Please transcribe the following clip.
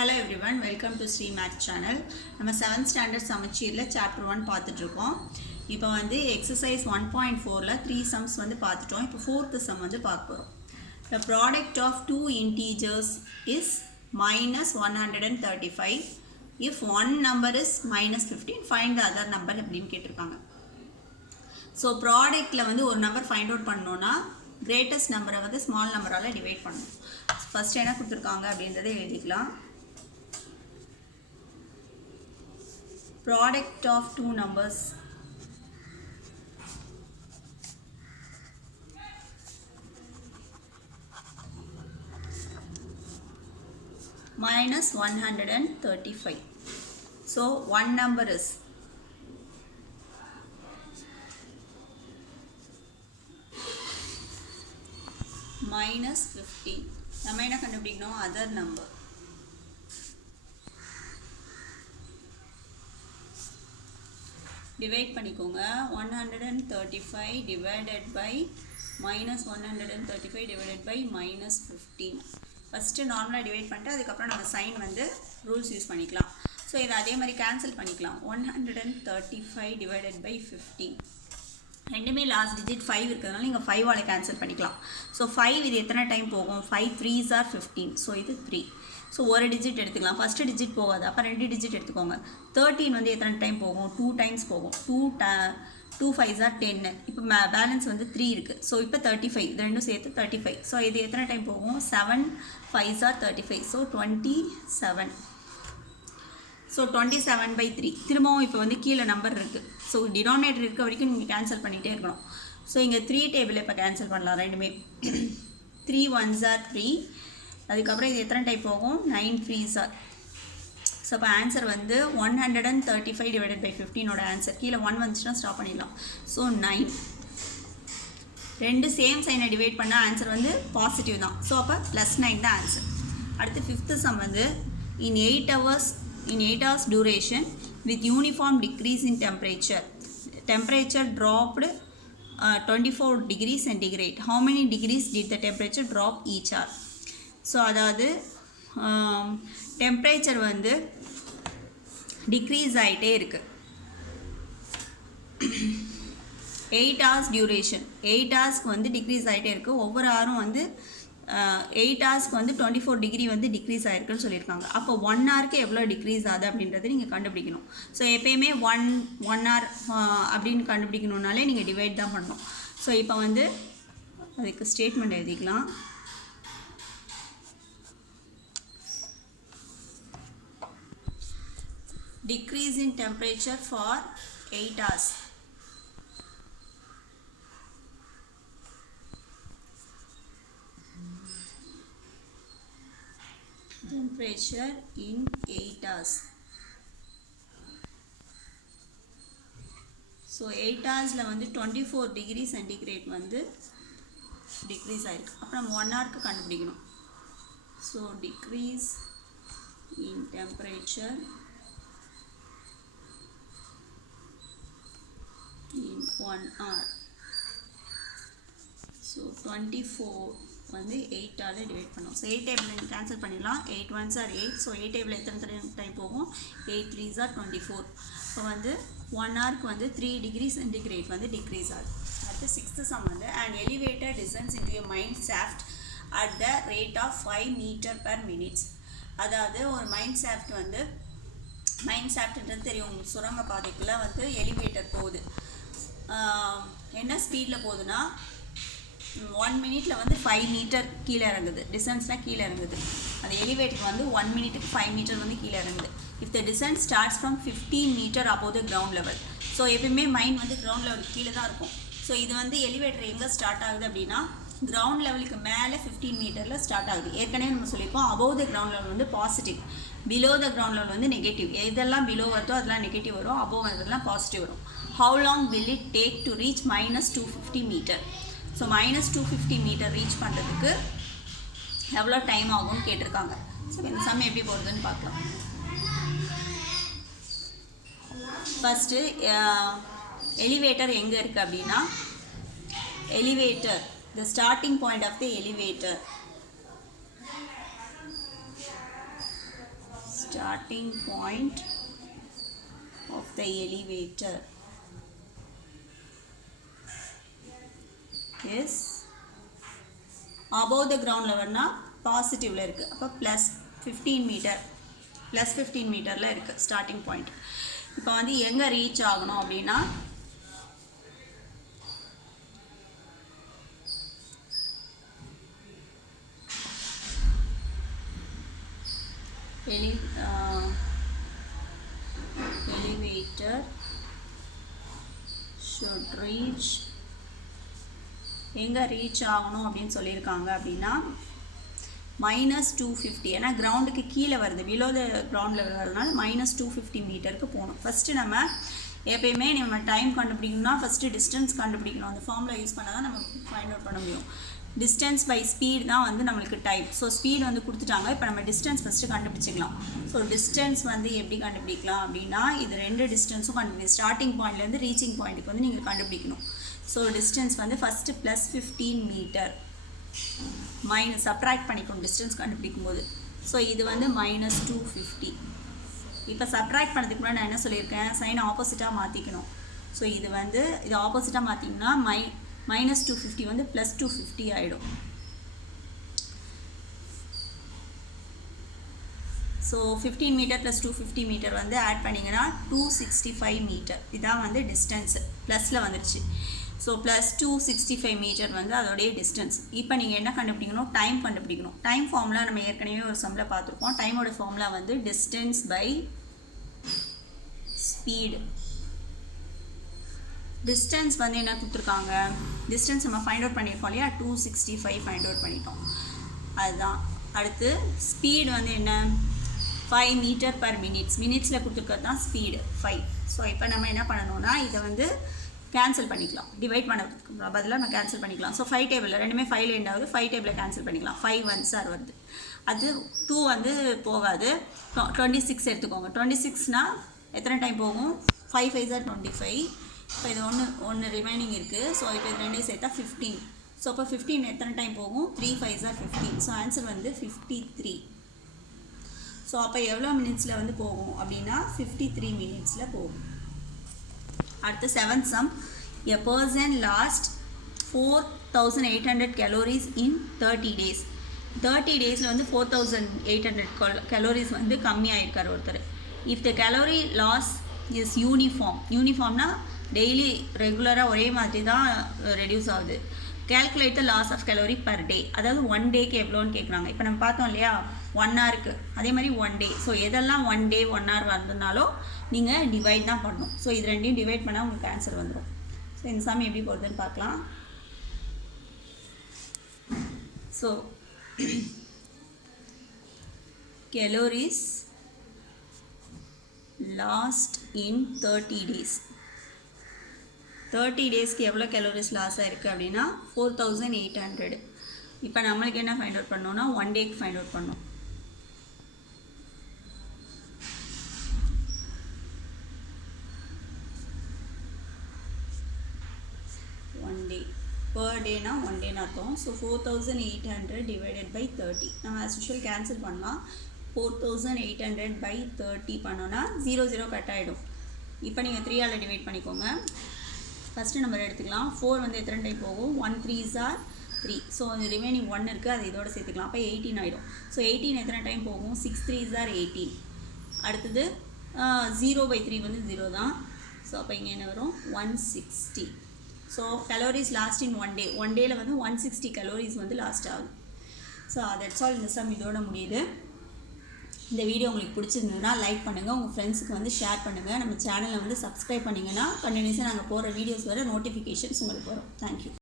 Hello everyone, welcome to Sri Math channel. நம்ம 7th standard சமச்சீர்ல chapter 1 பார்த்துட்டு இருக்கோம். இப்போ வந்து exercise 1.4ல 3 sums வந்து பார்த்துட்டோம். இப்போ 4th sum வந்து பார்க்க போறோம். The product of two integers is minus 135. If one number is minus 15, find the other number அப்படின்னு கேட்டிருக்காங்க. ஸோ ப்ராடக்டில் வந்து ஒரு நம்பர் ஃபைண்ட் அவுட் பண்ணோன்னா கிரேட்டஸ்ட் நம்பரை வந்து ஸ்மால் நம்பரால் டிவைட் பண்ணணும். ஃபஸ்ட் என்ன கொடுத்துருக்காங்க அப்படின்றத எழுதிக்கலாம். Product of two numbers minus 135. So one number is minus 15. நம்ம என்ன கண்டுபிடிக்கணும்? other number. டிவைட் பண்ணிக்கோங்க. 135 divided by minus 135 divided by minus 15. First நார்மலாக டிவைட் பண்ணிட்டு அதுக்கப்புறம் நம்ம சைன் வந்து ரூல்ஸ் யூஸ் பண்ணிக்கலாம். ஸோ இதை அதே மாதிரி கேன்சல் பண்ணிக்கலாம். 135 divided by 15. ரெண்டுமே லாஸ்ட் டிஜிட் 5 இருக்கிறதுனால நீங்கள் 5ஆல் கேன்சல் பண்ணிக்கலாம். ஸோ 5 இது எத்தனை டைம் போகும்? 5 3s are 15. ஸோ இது 3. ஸோ ஒரு டிஜிட் எடுத்துக்கலாம். ஃபஸ்ட்டு டிஜிட் போகாது, அப்போ 2 டிஜிட் எடுத்துக்கோங்க. 13 வந்து எத்தனை டைம் போகும்? 2 டைம்ஸ் போகும். 2 5s are 10. இப்போ பேலன்ஸ் வந்து 3 இருக்குது. ஸோ இப்போ 35, இது ரெண்டும் சேர்த்து 35. ஸோ இது எத்தனை டைம் போகும்? 7 5s are 35. ஸோ 27. ஸோ 27/3. திரும்பவும் இப்போ வந்து கீழே நம்பர் இருக்குது. ஸோ டினாமினேட்டர் இருக்க வரைக்கும் நீங்கள் கேன்சல் பண்ணிகிட்டே இருக்கணும். ஸோ இங்கே 3 டேபிள் இப்போ கேன்சல் பண்ணலாம் ரெண்டுமே. 3 1s are 3. அதுக்கப்புறம் இது எத்தனை டைப் போகும்? 9 3s are. ஸோ இப்போ ஆன்சர் வந்து 135 divided by 15ஓட ஆன்சர். கீழே 1 வந்துச்சுன்னா ஸ்டாப் பண்ணிடலாம். ஸோ 9. ரெண்டு சேம் சைனை டிவைட் பண்ணால் ஆன்சர் வந்து பாசிட்டிவ் தான். ஸோ அப்போ +9 தான் ஆன்சர். அடுத்து 5th sum வந்து in 8 hours duration with uniform decrease in temperature dropped 24 degrees centigrade. How many degrees did the temperature drop each hour? So அதாவது டெம்பரேச்சர் வந்து டிக்ரீஸ் ஆகிட்டே இருக்குது. 8 hours டியூரேஷன், 8 ஹவர்ஸ்க்கு வந்து டிக்ரீஸ் ஆகிட்டே இருக்குது. ஒவ்வொரு ஹவரும் வந்து 8 ஹவர்ஸ்க்கு வந்து 24 டிகிரி வந்து டிக்ரீஸ் ஆகிருக்குன்னு சொல்லியிருக்காங்க. அப்போ 1 ஹவருக்கு எவ்வளோ டிக்ரீஸ் ஆகுது அப்படின்றத நீங்கள் கண்டுபிடிக்கணும். ஸோ எப்போயுமே 1 hour அப்படின்னு கண்டுபிடிக்கணுன்னாலே நீங்கள் டிவைட் தான் பண்ணணும். ஸோ இப்போ வந்து அதுக்கு ஸ்டேட்மெண்ட் எழுதிக்கலாம். Decrease in temperature for 8 hours. Temperature in 8 hours. So 8 hoursல வந்து 24 degree centigrade வந்து decrease ஆயிருக்கு. அப்புறம் 1 hourக்கு கண்டுபிடிக்கணும். So decrease in temperature in 1 hour. So 24 வந்து 8ஆல் டிவைட் பண்ணோம். ஸோ 8 டேபிள் கேன்சல் பண்ணிடலாம். 8 1s are 8. ஸோ 8 டேபிள் எத்தனை டைம் போகும்? 8 3s are 24. இப்போ வந்து 1 ஹவருக்கு வந்து 3 டிகிரி சென்டிகிரேட் வந்து டிக்ரீஸ் ஆகுது. அடுத்து 6th sum வந்து an elevator descends into a mine shaft at the rate of 5 meter per minute. அதாவது ஒரு மைன் ஷாஃப்ட் வந்து மைன் ஷாஃப்ட்ன்றது தெரியும், சுரங்க பாதைக்குள்ளே வந்து எலிவேட்டர் போகுது. என்ன ஸ்பீடில் போகுதுன்னா 1 minute வந்து 5 மீட்டர் கீழே இறங்குது. டிஸ்டன்ஸ்னால் கீழே இறங்குது. அந்த எலிவேட்டர் வந்து 1 minute 5 மீட்டர் வந்து கீழே இறங்குது. If the distance starts from 15 metre above the ground level. So எப்பயுமே மைன் வந்து கிரவுண்ட் லெவலுக்கு கீழே தான் இருக்கும். ஸோ இது வந்து எலிவேட்டர் எங்கே ஸ்டார்ட் ஆகுது அப்படின்னா கிரவுண்ட் லெவலுக்கு மேலே 15 மீட்டரில் ஸ்டார்ட் ஆகுது. ஏற்கனவே நம்ம சொல்லியிருக்கோம் above the ground level வந்து positive, below the ground level வந்து நெகட்டிவ். எதெல்லாம் பிலோ வருதோ அதெல்லாம் நெகட்டிவ் வரும், above வரதெல்லாம் பாசிட்டிவ் வரும். How long will it take to reach minus 250 meter? So minus 250 meter reach பண்ணுறதுக்கு எவ்வளோ டைம் ஆகும்னு கேட்டிருக்காங்க. ஸோ இந்த சம் எப்படி போகுதுன்னு பார்க்கலாம். ஃபஸ்ட்டு எலிவேட்டர் எங்கே இருக்குது அப்படின்னா elevator, the starting point of the elevator. starting point of the elevator is above the ground level na positive la irukku appo plus 15 meter plus 15 meter la irukku starting point. இப்போ வந்து எங்க reach ஆகணும் அப்படினா elevator should reach எங்க reach ஆகணும் அப்படின்னு சொல்லியிருக்காங்க அப்படின்னா -250 ஏன்னா கிரவுண்டுக்கு கீழே வருது பிலோ த கிரவுண்ட் லெவல் வரதுனால -250 மீட்டருக்கு போகணும். ஃபஸ்ட்டு நம்ம எப்பயுமே நம்ம டைம் கண்டுபிடிக்கணும்னா ஃபஸ்ட்டு டிஸ்டன்ஸ் கண்டுபிடிக்கணும். அந்த ஃபார்முலா யூஸ் பண்ணால் தான் நம்ம ஃபைண்ட் அவுட் பண்ண முடியும். டிஸ்டன்ஸ் பை ஸ்பீட் தான் வந்து நம்மளுக்கு டைம். ஸோ ஸ்பீட் வந்து கொடுத்துட்டாங்க. இப்போ நம்ம டிஸ்டன்ஸ் ஃபஸ்ட்டு கண்டுபிடிச்சிக்கலாம். ஸோ டிஸ்டன்ஸ் வந்து எப்படி கண்டுபிடிக்கலாம் அப்படின்னா இது ரெண்டு டிஸ்டன்ஸும் கண்டுபிடிக்கும். ஸ்டார்டிங் பாயிண்ட்லேருந்து ரீச்சிங் பாயிண்ட்டுக்கு வந்து நீங்கள் கண்டுபிடிக்கணும். ஸோ டிஸ்டன்ஸ் வந்து ஃபஸ்ட்டு +15 மீட்டர் மைனஸ் சப்ராக்ட் பண்ணிக்கணும் டிஸ்டன்ஸ் கண்டுபிடிக்கும் போது. ஸோ இது வந்து -250. இப்போ சப்ராக்ட் பண்ணதுக்கு முன்னாடி நான் என்ன சொல்லியிருக்கேன், சைன் ஆப்போசிட்டாக மாற்றிக்கணும். ஸோ இது வந்து இது ஆப்போசிட்டாக மாற்றிங்கன்னா -250 வந்து +250 ஆகிடும். ஸோ 15 மீட்டர் + 250 மீட்டர் வந்து ஆட் பண்ணிங்கன்னா 265 மீட்டர். இதான் வந்து டிஸ்டன்ஸு ப்ளஸில் வந்துடுச்சு. ஸோ +265 மீட்டர் வந்து அதோடைய டிஸ்டன்ஸ். இப்போ நீங்கள் என்ன கண்டுபிடிக்கணும், டைம் கண்டுபிடிக்கணும். டைம் ஃபார்முலா நம்ம ஏற்கனவே ஒரு சம்மில் பார்த்துருக்கோம். டைமோட ஃபார்முலா வந்து டிஸ்டன்ஸ் பை ஸ்பீடு. டிஸ்டன்ஸ் வந்து என்ன கொடுத்துருக்காங்க, டிஸ்டன்ஸ் நம்ம ஃபைண்ட் அவுட் பண்ணியிருக்கோம் இல்லையா, 265 ஃபைண்ட் அவுட் பண்ணிட்டோம். அதுதான். அடுத்து ஸ்பீடு வந்து என்ன, 5 மீட்டர் per minute. மினிட்ஸில் கொடுத்துருக்கிறது தான் ஸ்பீடு 5. ஸோ இப்போ நம்ம என்ன பண்ணணும்னா இதை வந்து கேன்சல் பண்ணிக்கலாம். டிவைட் பண்ணுறதுக்கு பதிலாக நம்ம கேன்சல் பண்ணிக்கலாம். ஸோ 5 டேபிளில் ரெண்டுமே 5 எண்ட் ஆகுது. 5 டேபிளில் கேன்சல் பண்ணிக்கலாம். 5 1s வருது. அது 2 வந்து போகாது. 26 எடுத்துக்கோங்க. 26னா எத்தனை டைம் போகும், 5 5s are 25. இப்போ இது ஒன்று ரிமைனிங் இருக்குது. ஸோ இப்போ இது ரெண்டையும் சேர்த்தா 15. ஸோ இப்போ 15 எத்தனை டைம் போகும், 3 5s are 15. ஸோ ஆன்சர் வந்து 53. ஸோ அப்போ எவ்வளோ மினிட்ஸில் வந்து போகும் அப்படின்னா 53 மினிட்ஸில் போகும். அடுத்து 7th sum. A person lost 4800 calories in 30 days. 30 days வந்து 4800 calories வந்து கம்மியாயிருக்கார் ஒருத்தர். If the calorie loss is uniformனா டெய்லி ரெகுலராக ஒரே மாதிரி தான் ரெடியூஸ் ஆகுது. calculate the loss of calorie per day. அதாவது 1 டேக்கு எவ்வளோன்னு கேட்குறாங்க. இப்போ நம்ம பார்த்தோம் இல்லையா 1 ஹவருக்கு, அதே மாதிரி 1 டே. ஸோ எதெல்லாம் 1 டே 1 ஹவர் வந்ததுனாலும் நீங்கள் டிவைட் தான் பண்ணணும். ஸோ இது ரெண்டையும் டிவைட் பண்ணால் உங்களுக்கு ஆன்சர் வந்துடும். ஸோ இந்த சாமி எப்படி போகுதுன்னு பார்க்கலாம். So calories lost in 30 days. 30 டேஸ்க்கு எவ்வளோ கேலோரிஸ் லாஸ் ஆகிருக்கு அப்படின்னா 4800. இப்போ நம்மளுக்கு என்ன ஃபைண்ட் அவுட் பண்ணோன்னா 1 டேக்கு ஃபைண்ட் அவுட் பண்ணோம். per டேனா 1 டேன்னு அர்த்தம். So 4800 divided by 30. நம்ம ஆஸ் யூஷுவல் கேன்சல் பண்ணலாம். 4800 பை 30 பண்ணோன்னா 0 0 கட் ஆகிடும். இப்போ நீங்கள் 3ஆல் டிவைட் பண்ணிக்கோங்க. ஃபஸ்ட்டு நம்பர் எடுத்துக்கலாம். 4 வந்து எத்தனை டைம் போகும், 1 3s are 3. ஸோ அது ரிமைனிங் 1 இருக்குது, அது இதோட சேர்த்துக்கலாம். அப்போ 18 ஆகிடும். ஸோ 18 எத்தனை டைம் போகும், 6 3s are 18. அடுத்தது 0/3 வந்து 0 தான். ஸோ அப்போ இங்கே என்ன வரும், 160. ஸோ கலோரிஸ் லாஸ்ட் இன் 1 டே. 1 டேயில் வந்து 160 கலோரிஸ் வந்து லாஸ்ட் ஆகும். So that's all. இந்த சம் இதோட முடியுது. இந்த வீடியோ உங்களுக்கு பிடிச்சிருந்ததுன்னா லைக் பண்ணுங்கள், உங்கள் ஃப்ரெண்ட்ஸுக்கு வந்து ஷேர் பண்ணுங்கள். நம்ம சேனலை வந்து சப்ஸ்கிரைப் பண்ணிங்கன்னா கண்டினியூஸாக நாங்கள் போகிற வீடியோஸ் வர நோட்டிஃபிகேஷன்ஸ் உங்களுக்கு வரும். தேங்க்யூ.